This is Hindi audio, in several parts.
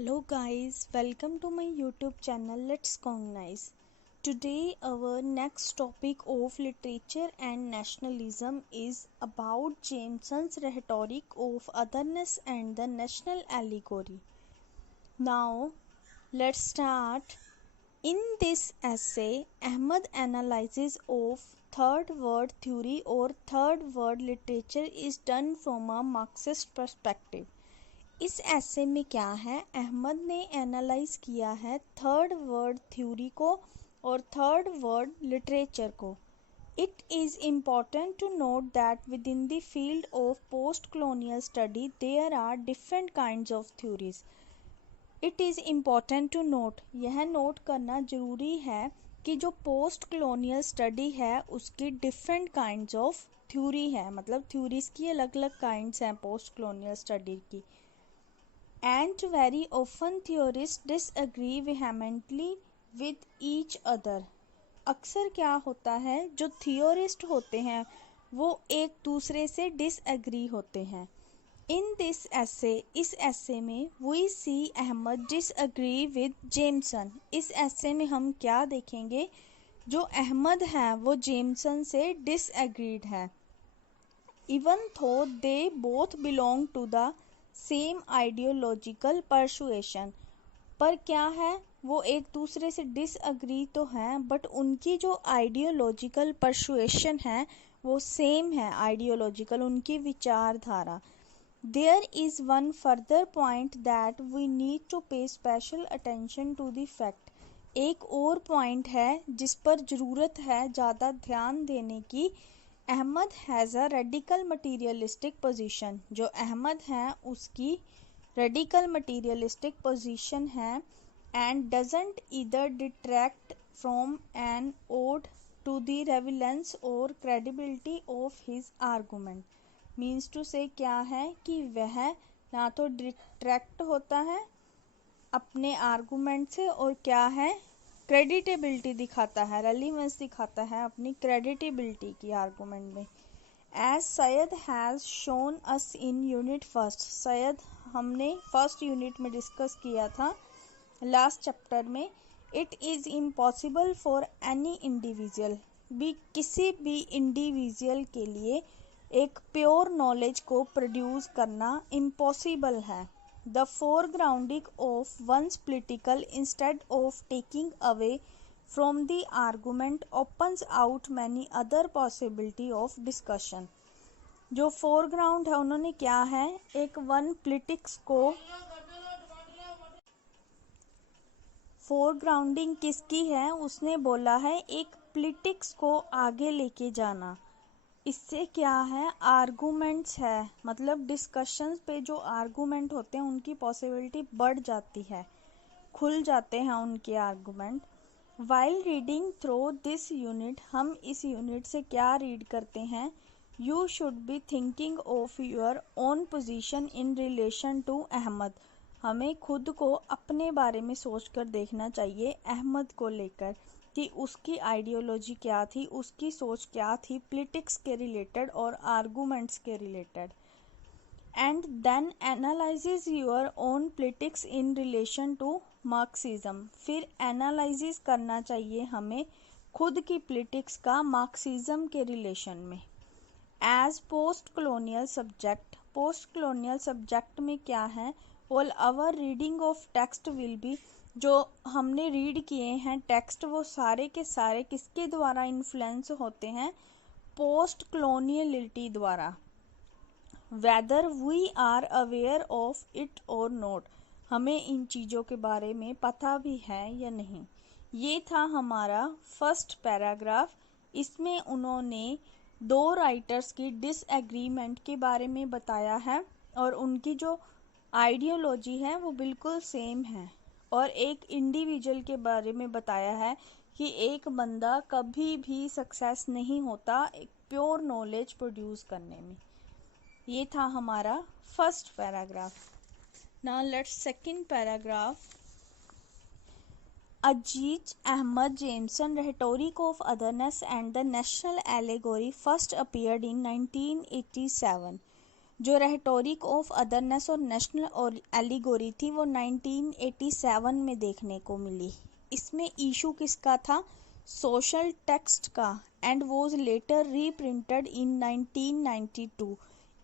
Hello guys, welcome to my YouTube channel Let's Cognize. Today our next topic of literature and nationalism is about Jameson's rhetoric of otherness and the national allegory. Now let's start. In this essay, Ahmed analysis of third world theory or third world literature is done from a Marxist perspective. इस ऐसे में क्या है, अहमद ने एनालाइज किया है थर्ड वर्ड थ्योरी को और थर्ड वर्ड लिटरेचर को. It is important to note that within the field of post colonial study there are different kinds of theories. It is important to note, यह नोट करना ज़रूरी है कि जो पोस्ट कॉलोनियल स्टडी है उसकी डिफरेंट काइंड्स ऑफ थ्योरी है, मतलब थ्योरीज़ की अलग अलग काइंड्स हैं पोस्ट कॉलोनियल स्टडी की. And very often theorists disagree vehemently with each other. अक्सर क्या होता है, जो थियोरिस्ट होते हैं वो एक दूसरे से डिसएग्री होते हैं. इन दिस ऐसे, इस ऐसे में we see Ahmad disagree with Jameson. इस ऐसे में हम क्या देखेंगे, जो अहमद है वो जेमसन से डिसएग्रीड है. Even though they both belong to the same ideological persuasion. पर क्या है, वो एक दूसरे से डिसअग्री तो हैं बट उनकी जो आइडियोलॉजिकल परसुएशन है वो सेम है. आइडियोलॉजिकल उनकी विचारधारा. There is one further point that we need to pay special attention to the fact. एक और पॉइंट है जिस पर ज़रूरत है ज़्यादा ध्यान देने की. Ahmad has a radical materialistic position. जो अहमद हैं उसकी रेडिकल मटीरियलिस्टिक पोजीशन है and doesn't either detract from an odd to the relevance और credibility of his argument. Means to say क्या है कि वह ना तो डिट्रैक्ट होता है अपने आर्गूमेंट से और क्या है, क्रेडिटेबिलिटी दिखाता है, रेलिवेंस दिखाता है अपनी क्रेडिटेबिलिटी की आर्गूमेंट में. As Said has shown us in unit first. Said हमने फर्स्ट यूनिट में डिस्कस किया था लास्ट चैप्टर में. It is impossible for any individual भी, किसी भी इंडिविजुअल के लिए एक प्योर नॉलेज को प्रोड्यूस करना इम्पॉसिबल है. The foregrounding of one's political instead of taking away from the argument opens out many other possibility of discussion. जो foreground है उन्होंने क्या है, एक वन politics को, foregrounding किसकी है, उसने बोला है एक politics को आगे लेके जाना. इससे क्या है, आर्गूमेंट्स है, मतलब डिस्कशंस पे जो आर्गूमेंट होते हैं उनकी पॉसिबिलिटी बढ़ जाती है, खुल जाते हैं उनके argument. While reading through this unit, हम इस यूनिट से क्या रीड करते हैं, you should be thinking of your own position in relation to Ahmad. हमें खुद को अपने बारे में सोच कर देखना चाहिए अहमद को लेकर कि उसकी आइडियोलॉजी क्या थी, उसकी सोच क्या थी पॉलिटिक्स के रिलेटेड और आर्गूमेंट्स के related. And then analyses your own politics in relation to Marxism. फिर एनालाइजिस करना चाहिए हमें खुद की पॉलिटिक्स का मार्क्सिज्म के रिलेशन में. As post colonial subject, post colonial subject में क्या है, all our reading of text will be, जो हमने रीड किए हैं टेक्स्ट वो सारे के सारे किसके द्वारा इन्फ्लुएंस होते हैं, पोस्ट कॉलोनियलिटी द्वारा. Whether we are aware of it और नॉट, हमें इन चीज़ों के बारे में पता भी है या नहीं. ये था हमारा फर्स्ट पैराग्राफ. इसमें उन्होंने दो राइटर्स की डिसएग्रीमेंट के बारे में बताया है और उनकी जो आइडियोलॉजी है वो बिल्कुल सेम है, और एक इंडिविजुअल के बारे में बताया है कि एक बंदा कभी भी सक्सेस नहीं होता एक प्योर नॉलेज प्रोड्यूस करने में. ये था हमारा first paragraph. Now let's second paragraph. Aijaz Ahmad Jameson rhetoric of otherness and the national allegory first appeared in 1987. जो रेहेटोरिक ऑफ अदरनेस और नेशनल और एलिगोरी थी वो 1987 में देखने को मिली। इसमें इशू किसका था? सोशल टेक्स्ट का, and was later reprinted in 1992।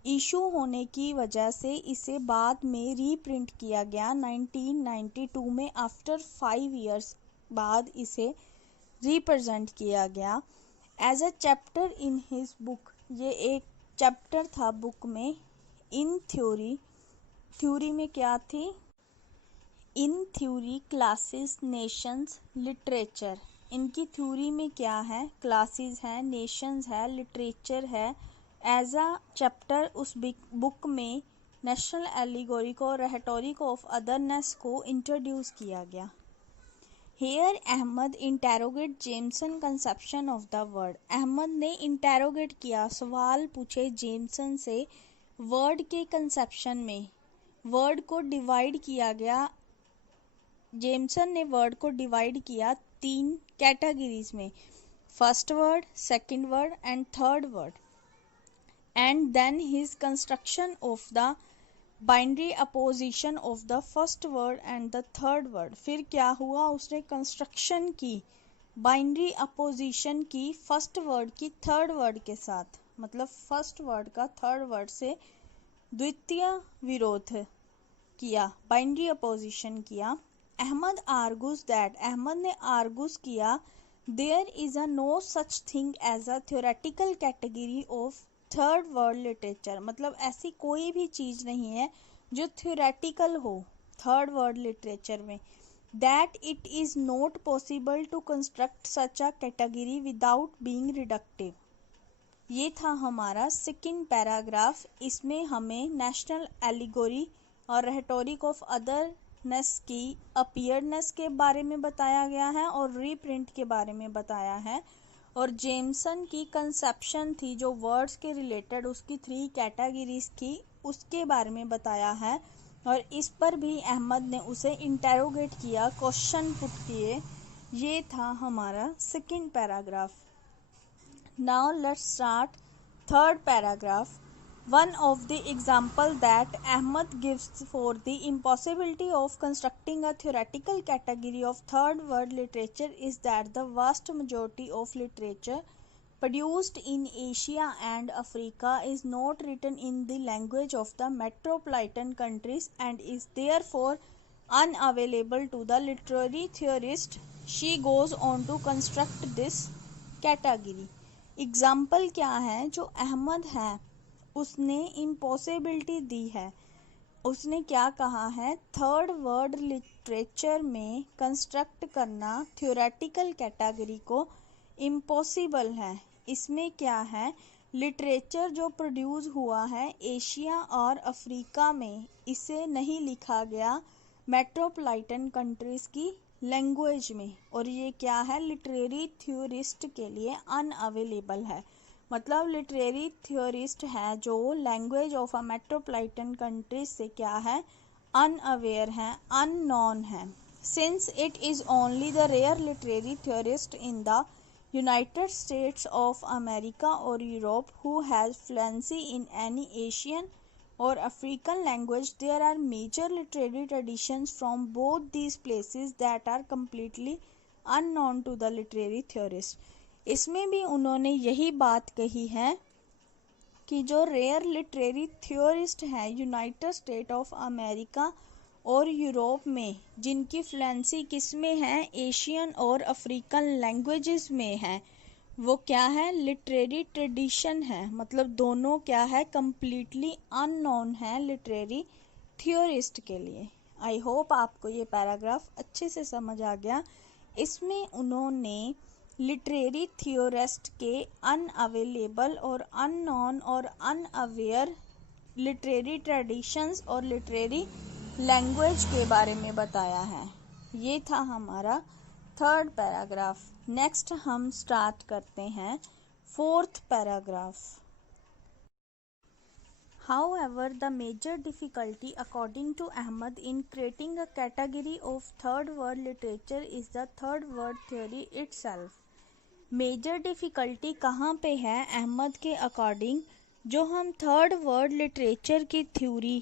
Issue होने की वजह से इसे बाद में रीप्रिंट किया गया 1992 में, आफ्टर 5 इयर्स बाद इसे रिप्रेजेंट किया गया as a chapter in his book. ये एक चैप्टर था बुक में। इन थ्योरी में क्या थी? In theory classes nations literature. इनकी थ्योरी में क्या है? क्लासेस है, नेशंस है, लिटरेचर है। एज अ चैप्टर उस बुक में नेशनल एलिगोरिक और रेहेटोरिक ऑफ अदरनेस को इंट्रोड्यूस किया गया। Here Ahmad interrogate Jameson conception of the word. Ahmad ने इंटेरोगेट किया, सवाल पूछे जेमसन से वर्ड के कंसेप्शन में। वर्ड को डिवाइड किया गया, जेमसन ने वर्ड को डिवाइड किया 3 कैटेगरीज में, first word, second word and third word, and then his construction of the binary opposition of the first word and the third word. फिर क्या हुआ? उसने कंस्ट्रक्शन की, बाइनरी अपोजिशन की फर्स्ट वर्ड की थर्ड वर्ड के साथ, मतलब फर्स्ट वर्ड का थर्ड वर्ड से द्वितीय विरोध किया, बाइनरी अपोजिशन किया। अहमद आर्गूज दैट, अहमद ने आर्गूज किया there is a no such thing as a theoretical category of third world literature. मतलब ऐसी कोई भी चीज नहीं है जो थ्योरेटिकल हो थर्ड वर्ल्ड लिटरेचर में। That it is not possible to construct such a category without being reductive. ये था हमारा सेकंड पैराग्राफ। इसमें हमें नेशनल एलिगोरी और रेहेटोरिक ऑफ अदरनेस की अपीयरनेस के बारे में बताया गया है और रीप्रिंट के बारे में बताया है, और जेमसन की कंसेप्शन थी जो वर्ड्स के रिलेटेड, उसकी 3 कैटेगरीज की, उसके बारे में बताया है। और इस पर भी अहमद ने उसे इंटेरोगेट किया, क्वेश्चन पुट किए। ये था हमारा second paragraph. Now let's start third paragraph. One of the example that Ahmad gives for the impossibility of constructing a theoretical category of third world literature is that the vast majority of literature produced in Asia and Africa is not written in the language of the metropolitan countries and is therefore unavailable to the literary theorist. She goes on to construct this category. Example क्या है? जो अहमद है उसने इम्पॉसिबिलिटी दी है। उसने क्या कहा है? थर्ड वर्ल्ड लिटरेचर में कंस्ट्रक्ट करना थ्योरेटिकल कैटेगरी को इम्पॉसिबल है। इसमें क्या है? लिटरेचर जो प्रोड्यूस हुआ है एशिया और अफ्रीका में, इसे नहीं लिखा गया मेट्रोपॉलिटन कंट्रीज की लैंग्वेज में, और ये क्या है? लिटरेरी थ्योरिस्ट के लिए अनअवेलेबल है। मतलब लिटरेरी थ्योरिस्ट है जो language of a metropolitan countries से क्या है? अनअवेयर है, अननोन है। Since it is only the rare literary theorist in the United States of America और Europe who has fluency in any Asian or African language, there are major literary traditions from both these places that are completely unknown to the literary theorists. इसमें भी उन्होंने यही बात कही है कि जो रेयर लिटरेरी थ्योरिस्ट हैं यूनाइटेड स्टेट ऑफ अमेरिका और यूरोप में, जिनकी फ्लुएंसी किस में है? एशियन और अफ्रीकन लैंग्वेजेस में है, वो क्या है? लिटरेरी ट्रेडिशन है। मतलब दोनों क्या है? कंप्लीटली अननोन है लिटरेरी थियोरिस्ट के लिए। आई होप आपको ये पैराग्राफ अच्छे से समझ आ गया। इसमें उन्होंने लिटरेरी थियोरिस्ट के अनअवेलेबल और अननोन और अनअवेयर लिटरेरी ट्रेडिशंस और लिटरेरी लैंग्वेज के बारे में बताया है। ये था हमारा थर्ड पैराग्राफ। नेक्स्ट हम स्टार्ट करते हैं fourth paragraph. However, the major difficulty, according to Ahmad, in creating a category of third world literature is the third world theory itself. Major difficulty कहाँ पे है? अहमद के अकॉर्डिंग जो हम थर्ड वर्ल्ड लिटरेचर की थ्योरी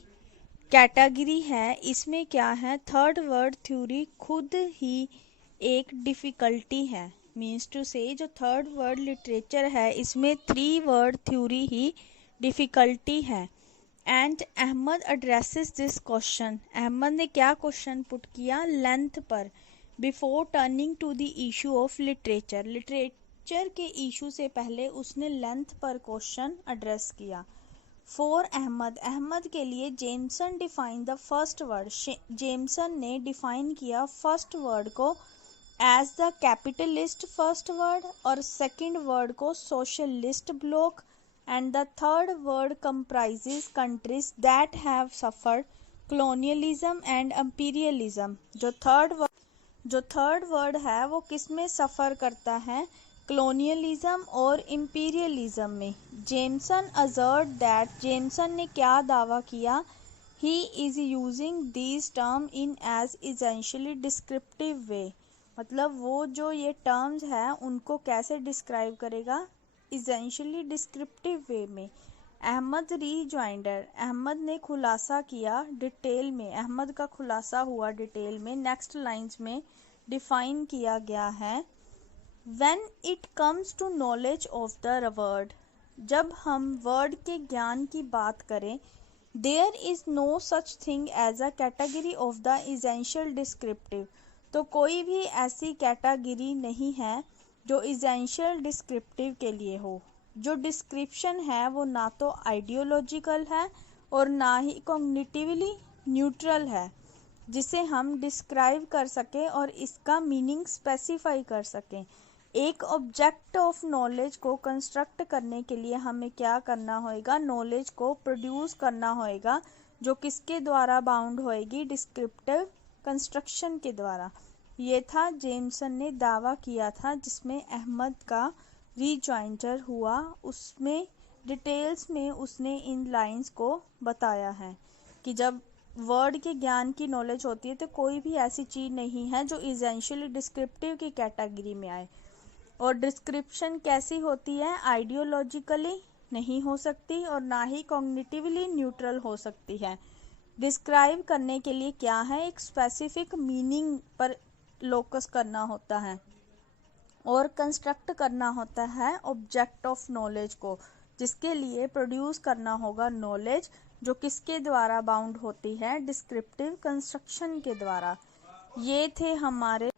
कैटेगरी है, इसमें क्या है, थर्ड वर्ल्ड थ्योरी खुद ही एक डिफ़िकल्टी है। मीन्स टू से जो थर्ड वर्ल्ड लिटरेचर है इसमें थ्री वर्ड थ्योरी ही डिफ़िकल्टी है। And Ahmad addresses this question, Ahmad ने क्या क्वेश्चन पुट किया, लेंथ पर, before turning to the issue of literature, literature के इशू से पहले उसने लेंथ पर क्वेश्चन एड्रेस किया। फॉर अहमद, अहमद के लिए Jameson define the first word, Jameson ने डिफाइन किया फर्स्ट वर्ड को as the capitalist first word और सेकंड वर्ड को socialist bloc and the third word comprises countries that have suffered colonialism and imperialism. जो थर्ड वर्ड है वो किस में सफ़र करता है, कॉलोनियलिज्म और इंपीरियलिज्म में। जेमसन असर्ट दैट, जेमसन ने क्या दावा किया, he is using these term in as essentially descriptive way, मतलब वो जो ये टर्म्स हैं उनको कैसे डिस्क्राइब करेगा, इसेंशियली डिस्क्रिप्टिव वे में। अहमद रीजॉइंडर, अहमद ने खुलासा किया डिटेल में, अहमद का खुलासा हुआ डिटेल में, नेक्स्ट लाइंस में डिफाइन किया गया है। When it comes to knowledge of the word, जब हम वर्ड के ज्ञान की बात करें, there is no such thing as a category of the essential descriptive, तो कोई भी ऐसी कैटेगरी नहीं है जो essential descriptive के लिए हो। जो डिस्क्रिप्शन है वो ना तो आइडियोलॉजिकल है और ना ही कॉग्निटिवली न्यूट्रल है, जिसे हम डिस्क्राइब कर सकें और इसका मीनिंग स्पेसिफाई कर सकें। एक ऑब्जेक्ट ऑफ नॉलेज को कंस्ट्रक्ट करने के लिए हमें क्या करना होएगा, नॉलेज को प्रोड्यूस करना होएगा, जो किसके द्वारा बाउंड होएगी, डिस्क्रिप्टिव कंस्ट्रक्शन के द्वारा। ये था जेमसन ने दावा किया था, जिसमें अहमद का रीजॉइंटर हुआ, उसमें डिटेल्स में उसने इन लाइंस को बताया है कि जब वर्ड के ज्ञान की नॉलेज होती है तो कोई भी ऐसी चीज़ नहीं है जो इसेंशियली डिस्क्रिप्टिव की कैटेगरी में आए। और डिस्क्रिप्शन कैसी होती है, आइडियोलॉजिकली नहीं हो सकती और ना ही कॉग्निटिवली न्यूट्रल हो सकती है। डिस्क्राइब करने के लिए क्या है, एक स्पेसिफिक मीनिंग पर लोकस करना होता है और कंस्ट्रक्ट करना होता है ऑब्जेक्ट ऑफ नॉलेज को, जिसके लिए प्रोड्यूस करना होगा नॉलेज, जो किसके द्वारा बाउंड होती है, डिस्क्रिप्टिव कंस्ट्रक्शन के द्वारा। ये थे हमारे,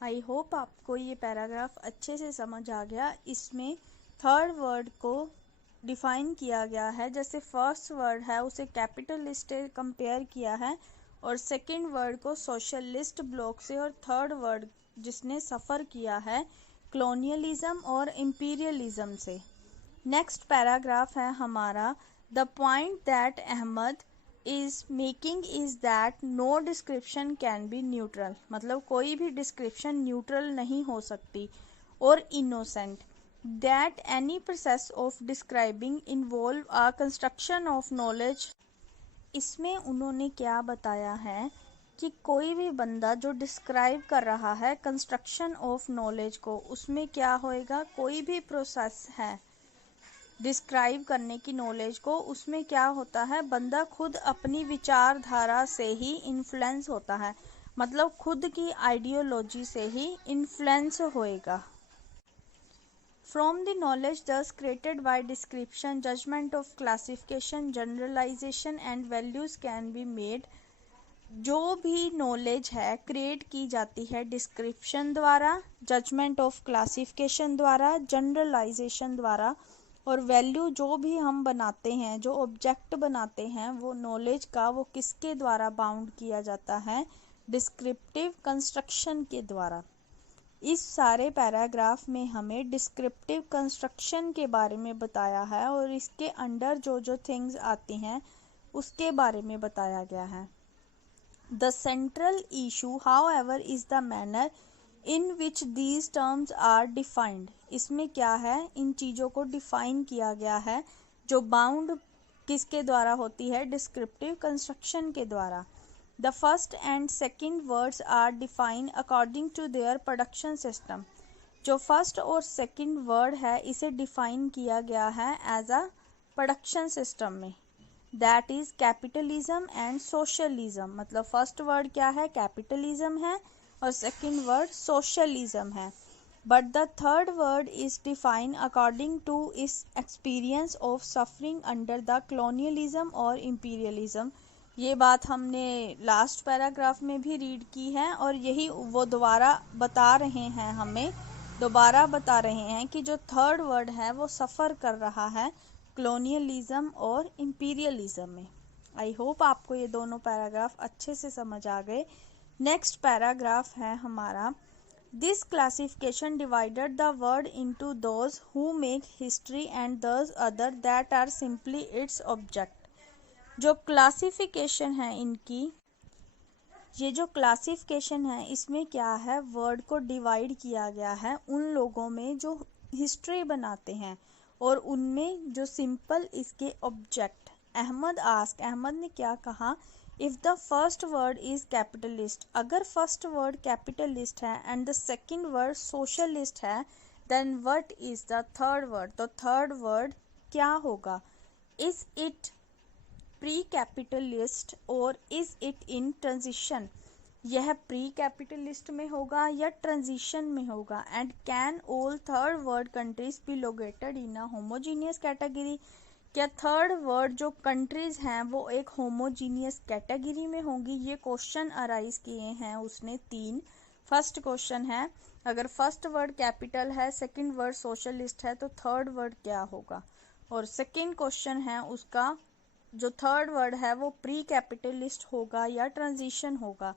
आई होप आपको ये पैराग्राफ अच्छे से समझ आ गया। इसमें थर्ड वर्ड को डिफाइन किया गया है, जैसे फर्स्ट वर्ड है उसे कैपिटलिस्ट कंपेयर किया है और सेकंड वर्ड को सोशलिस्ट ब्लॉक से, और थर्ड वर्ड जिसने सफ़र किया है कॉलोनियलिज्म और इंपीरियलिज्म से। नेक्स्ट पैराग्राफ है हमारा, the point that Ahmad is making is that no description can be neutral, मतलब कोई भी डिस्क्रिप्शन न्यूट्रल नहीं हो सकती और innocent, that any process of describing involve a construction of knowledge. इसमें उन्होंने क्या बताया है कि कोई भी बंदा जो डिस्क्राइब कर रहा है कंस्ट्रक्शन ऑफ नॉलेज को, उसमें क्या होएगा, कोई भी प्रोसेस है डिस्क्राइब करने की नॉलेज को, उसमें क्या होता है, बंदा खुद अपनी विचारधारा से ही इन्फ्लुएंस होता है, मतलब खुद की आइडियोलॉजी से ही इन्फ्लुएंस होएगा। From the knowledge thus created by description, judgement of classification, generalisation and values can be made. जो भी नॉलेज है क्रिएट की जाती है डिस्क्रिप्शन द्वारा, जजमेंट ऑफ क्लासिफिकेशन द्वारा, जनरलाइजेशन द्वारा, और वैल्यू जो भी हम बनाते हैं, जो ऑब्जेक्ट बनाते हैं वो नॉलेज का, वो किसके द्वारा बाउंड किया जाता है, डिस्क्रिप्टिव कंस्ट्रक्शन के द्वारा। इस सारे पैराग्राफ में हमें डिस्क्रिप्टिव कंस्ट्रक्शन के बारे में बताया है और इसके अंडर जो जो थिंग्स आती हैं उसके बारे में बताया गया है। The central issue however is the manner in which these terms are defined. इसमें क्या है, इन चीज़ों को डिफाइन किया गया है, जो बाउंड किसके द्वारा होती है, डिस्क्रिप्टिव कंस्ट्रक्शन के द्वारा। The first and second words are defined according to their production system. जो फर्स्ट और सेकंड वर्ड है इसे डिफाइन किया गया है एज अ प्रोडक्शन सिस्टम में, that is capitalism and socialism. मतलब फर्स्ट वर्ड क्या है, कैपिटलिज्म है, और सेकंड वर्ड सोशलिज्म है। But the third word is defined according to its experience of suffering under the colonialism और इंपीरियलिज्म। ये बात हमने लास्ट पैराग्राफ में भी रीड की है, और यही वो दोबारा बता रहे हैं, हमें दोबारा बता रहे हैं कि जो थर्ड वर्ड है वो सफ़र कर रहा है कॉलोनियलिज्म और इंपीरियलिज्म में। आई होप आपको ये दोनों पैराग्राफ अच्छे से समझ आ गए। नेक्स्ट पैराग्राफ है हमारा, this classification divided the word into those who make history and those other that are simply its object. जो क्लासिफिकेशन है इनकी, ये जो क्लासिफिकेशन है इसमें क्या है, वर्ड को डिवाइड किया गया है उन लोगों में जो हिस्ट्री बनाते हैं और उनमें जो सिंपल इसके ऑब्जेक्ट। अहमद ने क्या कहा, if the first word is capitalist, अगर फर्स्ट वर्ड कैपिटलिस्ट है and the second word socialist है, then what is the third word. तो थर्ड वर्ड क्या होगा, इज इट प्री कैपिटलिस्ट और इज इट इन ट्रांजिशन। यह प्री कैपिटलिस्ट में होगा या ट्रांजिशन में होगा। And can all third world countries be located in a homogeneous category. क्या थर्ड वर्ल्ड जो कंट्रीज हैं वो एक होमोजीनियस कैटेगरी में होंगी। ये क्वेश्चन अराइज किए हैं उसने 3। फर्स्ट क्वेश्चन है, अगर फर्स्ट वर्ड कैपिटल है, सेकंड वर्ड सोशलिस्ट है, तो थर्ड वर्ड क्या होगा। और सेकंड क्वेश्चन है उसका, जो थर्ड वर्ड है वो प्री कैपिटलिस्ट होगा या ट्रांजिशन होगा।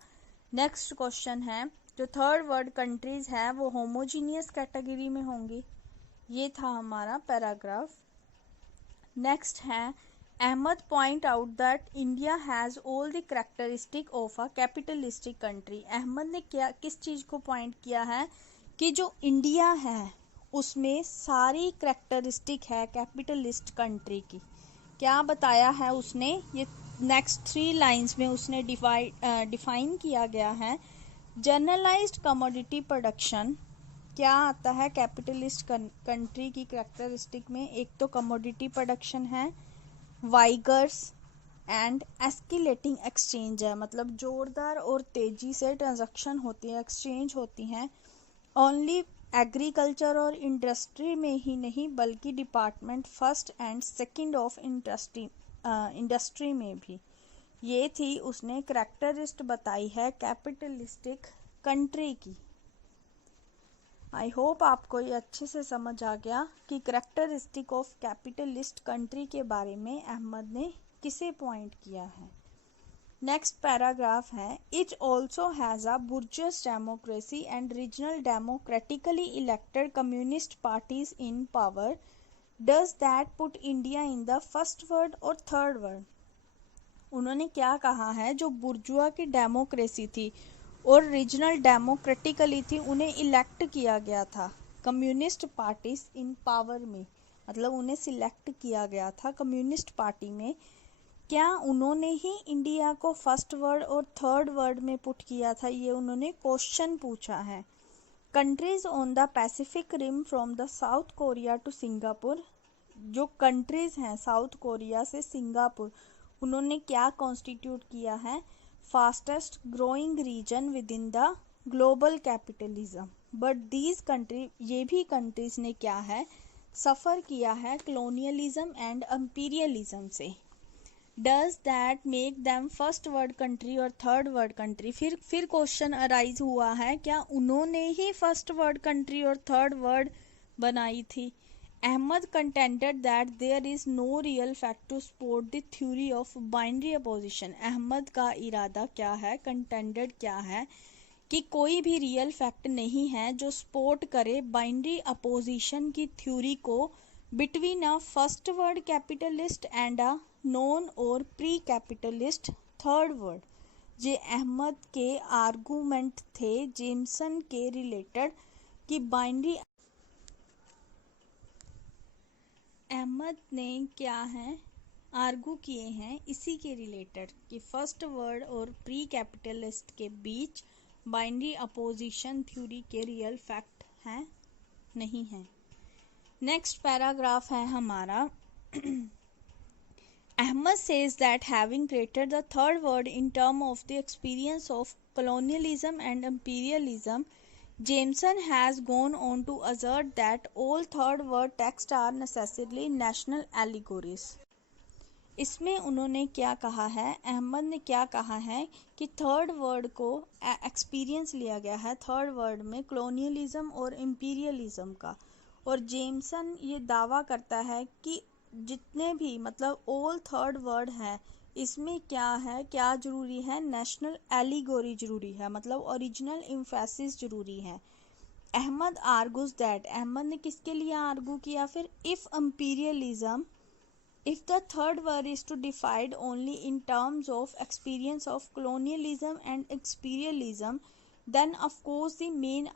नेक्स्ट क्वेश्चन है, जो थर्ड वर्ड कंट्रीज है वो होमोजीनियस कैटेगरी में होंगी। ये था हमारा पैराग्राफ। नेक्स्ट है, Ahmad point out that India has all the characteristic of a capitalistic country. Ahmad ने क्या किस चीज़ को पॉइंट किया है कि जो इंडिया है उसमें सारी कैरेक्टरिस्टिक है कैपिटलिस्ट कंट्री की। क्या बताया है उसने, ये नेक्स्ट 3 लाइंस में उसने डिफाइन किया गया है। जनरलाइज्ड कमोडिटी प्रोडक्शन, क्या आता है कैपिटलिस्ट कंट्री की कैरेक्टरिस्टिक में, एक तो कमोडिटी प्रोडक्शन है, वाइगर्स एंड एस्केलेटिंग एक्सचेंज है, मतलब जोरदार और तेजी से ट्रांजैक्शन होती है, एक्सचेंज होती हैं। ओनली एग्रीकल्चर और इंडस्ट्री में ही नहीं बल्कि department first and second of industry में भी। ये थी उसने कैरेक्टरिस्ट बताई है कैपिटलिस्टिक कंट्री की। आई होप आपको ये अच्छे से समझ आ गया कि कैरेक्टरिस्टिक ऑफ कैपिटलिस्ट कंट्री के बारे में अहमद ने किसे पॉइंट किया है। नेक्स्ट पैराग्राफ है, it also has a bourgeois democracy and regional democratically elected communist parties in power. Does that put India in the first word और थर्ड वर्ड। उन्होंने क्या कहा है, जो बुर्जुआ की डेमोक्रेसी थी और रीजनल डेमोक्रेटिकली थी, उन्हें इलेक्ट किया गया था कम्युनिस्ट पार्टीज इन पावर में, मतलब उन्हें सिलेक्ट किया गया था कम्युनिस्ट पार्टी में। क्या उन्होंने ही इंडिया को फर्स्ट वर्ड और थर्ड वर्ड में पुट किया था, ये उन्होंने क्वेश्चन पूछा है। Countries on the Pacific rim from the South Korea to Singapore, जो कंट्रीज हैं साउथ कोरिया से सिंगापुर, उन्होंने क्या कॉन्स्टिट्यूट किया है, fastest growing region within the global capitalism. But these country, ये भी कंट्रीज ने क्या है, सफ़र किया है कॉलोनियलिज्म एंड इंपीरियलिज्म से। Does that make them first world country और थर्ड वर्ल्ड कंट्री। फिर क्वेश्चन अराइज हुआ है, क्या उन्होंने ही फर्स्ट वर्ल्ड कंट्री और थर्ड वर्ल्ड बनाई थी। Ahmad contended that there is no real fact to support the theory of binary opposition. Ahmad का इरादा क्या है, कंटेंडेड क्या है, कि कोई भी रियल फैक्ट नहीं है जो सपोर्ट करे बाइनरी अपोजिशन की थ्योरी को between a first word capitalist and a non और प्री कैपिटलिस्ट थर्ड वर्ड। ये अहमद के आर्गूमेंट थे जेमसन के रिलेटेड कि बाइनरी। अहमद ने क्या है आर्गू किए हैं इसी के रिलेटेड कि फर्स्ट वर्ड और प्री कैपिटलिस्ट के बीच बाइनरी अपोजिशन थ्योरी के रियल फैक्ट हैं नहीं हैं। नेक्स्ट पैराग्राफ है हमारा Ahmed says that having created the third word in terms of the experience of colonialism and imperialism, Jameson has gone on to assert that all third word texts are necessarily national allegories. इसमें उन्होंने क्या कहा है, अहमद ने क्या कहा है कि थर्ड वर्ड को एक्सपीरियंस लिया गया है थर्ड वर्ड में कॉलोनियलिज्म और इंपीरियलिज्म का, और जेमसन ये दावा करता है कि जितने भी मतलब ऑल थर्ड वर्ड है इसमें क्या है, क्या ज़रूरी है, नेशनल एलिगोरी ज़रूरी है, मतलब ओरिजिनल एम्फेसिस ज़रूरी है। अहमद आर्गूज दैट, अहमद ने किसके लिए आर्गू किया फिर, if the third word is to defined only in terms of experience of colonialism and imperialism, then of course the main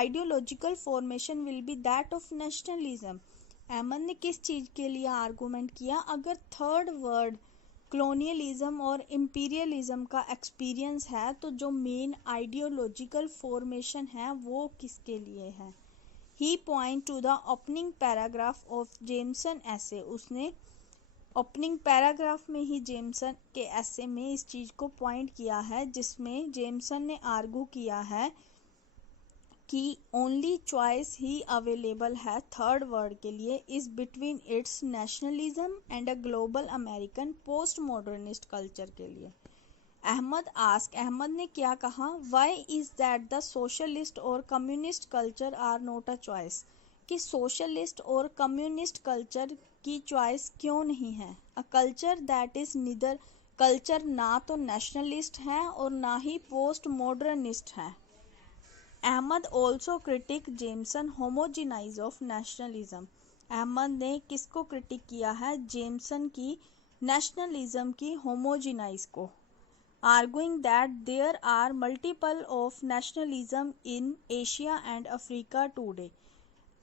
ideological formation will be that of nationalism. Ahmad ने किस चीज़ के लिए आर्गूमेंट किया, अगर थर्ड वर्ड कॉलोनियलिज्म और इंपीरियलिज्म का एक्सपीरियंस है तो जो मेन आइडियोलॉजिकल फॉर्मेशन है वो किसके लिए है। He point to the opening paragraph of Jameson essay, उसने ओपनिंग पैराग्राफ में ही जेमसन के ऐसे में इस चीज़ को पॉइंट किया है जिसमें जेमसन ने आर्गू किया है कि ओनली चॉइस ही अवेलेबल है थर्ड वर्ड के लिए is between its nationalism and a global American post modernist culture के लिए। अहमद ने क्या कहा, why is that the socialist और communist culture are not a choice, कि सोशलिस्ट और कम्युनिस्ट कल्चर की चॉइस क्यों नहीं है। A culture that is neither, culture ना तो नेशनलिस्ट है और ना ही पोस्ट मॉडर्निस्ट है। Ahmad also critique Jameson homogenize of nationalism, Ahmad ने किसको क्रिटिक किया है, जेमसन की नेशनलिज्म की होमोजिनाइज को, arguing that there are multiple of nationalism in Asia and Africa today.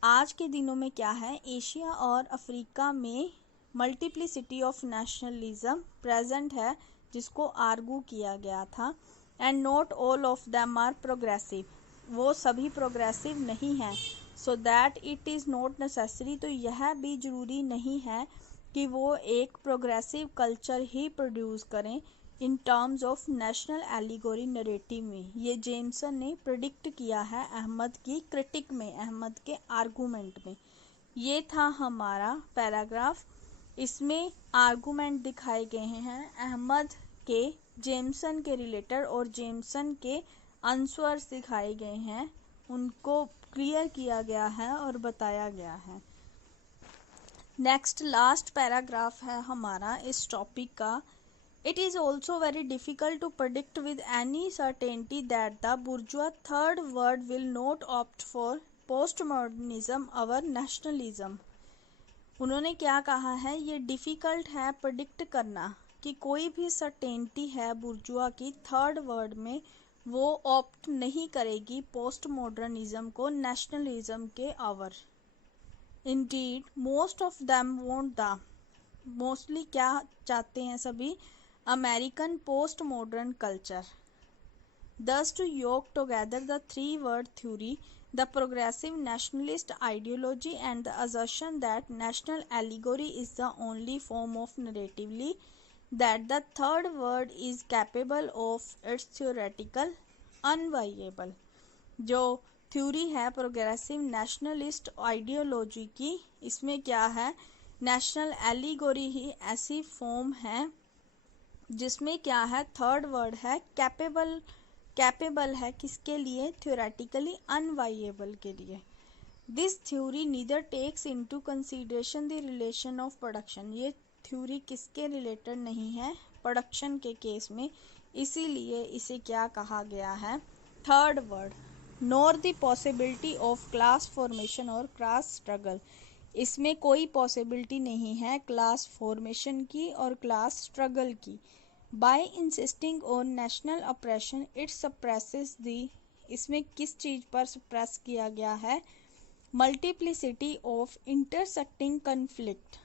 आज के दिनों में क्या है, एशिया और अफ्रीका में मल्टीप्लिसिटी ऑफ नेशनलिज्म प्रेजेंट है, जिसको आर्गू किया गया था। And not all of them are progressive, वो सभी प्रोग्रेसिव नहीं हैं। So that it is not necessary, तो यह भी ज़रूरी नहीं है कि वो एक प्रोग्रेसिव कल्चर ही प्रोड्यूस करें in terms of national allegory narrative में। ये जेमसन ने प्रिडिक्ट किया है अहमद की क्रिटिक में, अहमद के आर्गूमेंट में। ये था हमारा पैराग्राफ, इसमें आर्गूमेंट दिखाए गए हैं अहमद के जेमसन के रिलेटेड और जेमसन के आंसर्स दिखाए गए हैं, उनको क्लियर किया गया है और बताया गया है। नेक्स्ट लास्ट पैराग्राफ है हमारा इस टॉपिक का। It is also very difficult to predict with any certainty that the bourgeois third word will not opt for postmodernism or nationalism. उन्होंने क्या कहा है, ये डिफ़िकल्ट है प्रेडिक्ट करना कि कोई भी सर्टेनिटी है बुर्जुआ की थर्ड वर्ड में वो ऑप्ट नहीं करेगी पोस्ट मॉडर्निज्म को नेशनलिज्म के over. Indeed most of them want the, mostly क्या चाहते हैं सभी, American post-modern culture. Thus, to yoke together the three-word theory, the progressive nationalist ideology, and the assertion that national allegory is the only form of narratively that the third word is capable of its theoretical unviable. जो थ्योरी है प्रोग्रेसिव नेशनलिस्ट आइडियोलॉजी की, इसमें क्या है, नेशनल एलिगोरी ही ऐसी फॉर्म है जिसमें क्या है, थर्ड वर्ड है कैपेबल है किसके लिए, थ्योरेटिकली अनवाइएबल के लिए। This theory neither takes into consideration the relation of production, ये थ्योरी किसके रिलेटेड नहीं है, प्रोडक्शन के केस में, इसीलिए इसे क्या कहा गया है, third word. Nor the possibility of class formation और क्लास स्ट्रगल, इसमें कोई पॉसिबिलिटी नहीं है क्लास फॉर्मेशन की और क्लास स्ट्रगल की। By insisting on national oppression it suppresses the, इसमें किस चीज़ पर सप्रेस किया गया है, multiplicity of intersecting conflict.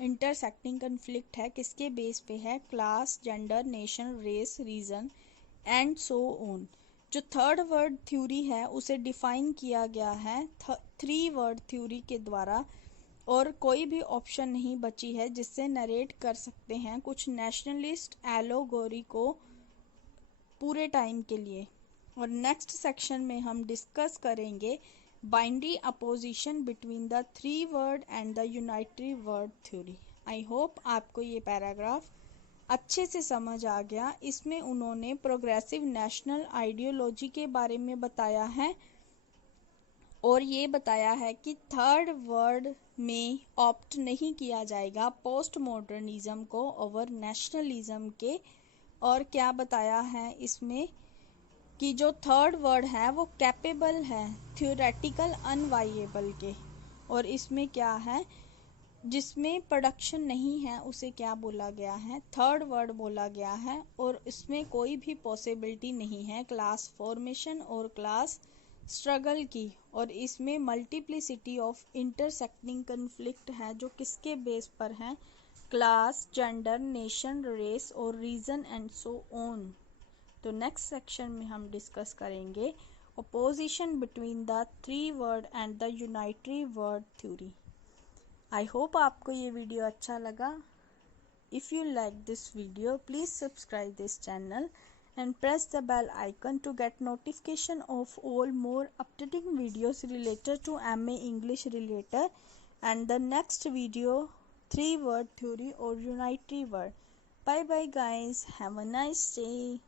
Intersecting conflict है किसके बेस पे है, class, gender, nation, race, region and so on. जो थर्ड वर्ड थ्योरी है उसे डिफाइन किया गया है थ्री वर्ड थ्योरी के द्वारा, और कोई भी ऑप्शन नहीं बची है जिससे नरेट कर सकते हैं कुछ नेशनलिस्ट एलोगोरी को पूरे टाइम के लिए। और नेक्स्ट सेक्शन में हम डिस्कस करेंगे binary opposition between the three word and the unitary word theory. I hope आपको ये पैराग्राफ अच्छे से समझ आ गया। इसमें उन्होंने प्रोग्रेसिव नेशनल आइडियोलॉजी के बारे में बताया है और ये बताया है कि थर्ड वर्ड में ऑप्ट नहीं किया जाएगा पोस्ट मॉडर्निज्म को ओवर नेशनलिज्म के। और क्या बताया है इसमें कि जो थर्ड वर्ड है वो कैपेबल है थ्योरेटिकल अनवाइएबल के। और इसमें क्या है जिसमें प्रोडक्शन नहीं है उसे क्या बोला गया है, थर्ड वर्ड बोला गया है। और इसमें कोई भी पॉसिबिलिटी नहीं है क्लास फॉर्मेशन और क्लास स्ट्रगल की। और इसमें मल्टीप्लिसिटी ऑफ इंटरसेक्टिंग कन्फ्लिक्ट है जो किसके बेस पर है, क्लास, जेंडर, नेशन, रेस और रीजन एंड सो ऑन। तो नेक्स्ट सेक्शन में हम डिस्कस करेंगे opposition between the three word and the unitary word theory. I hope आपको ये वीडियो अच्छा लगा। If you like this video please subscribe this channel and press the bell icon to get notification of all more updating videos related to MA English related and the next video 3 word theory or unitary word. Bye bye guys, have a nice day.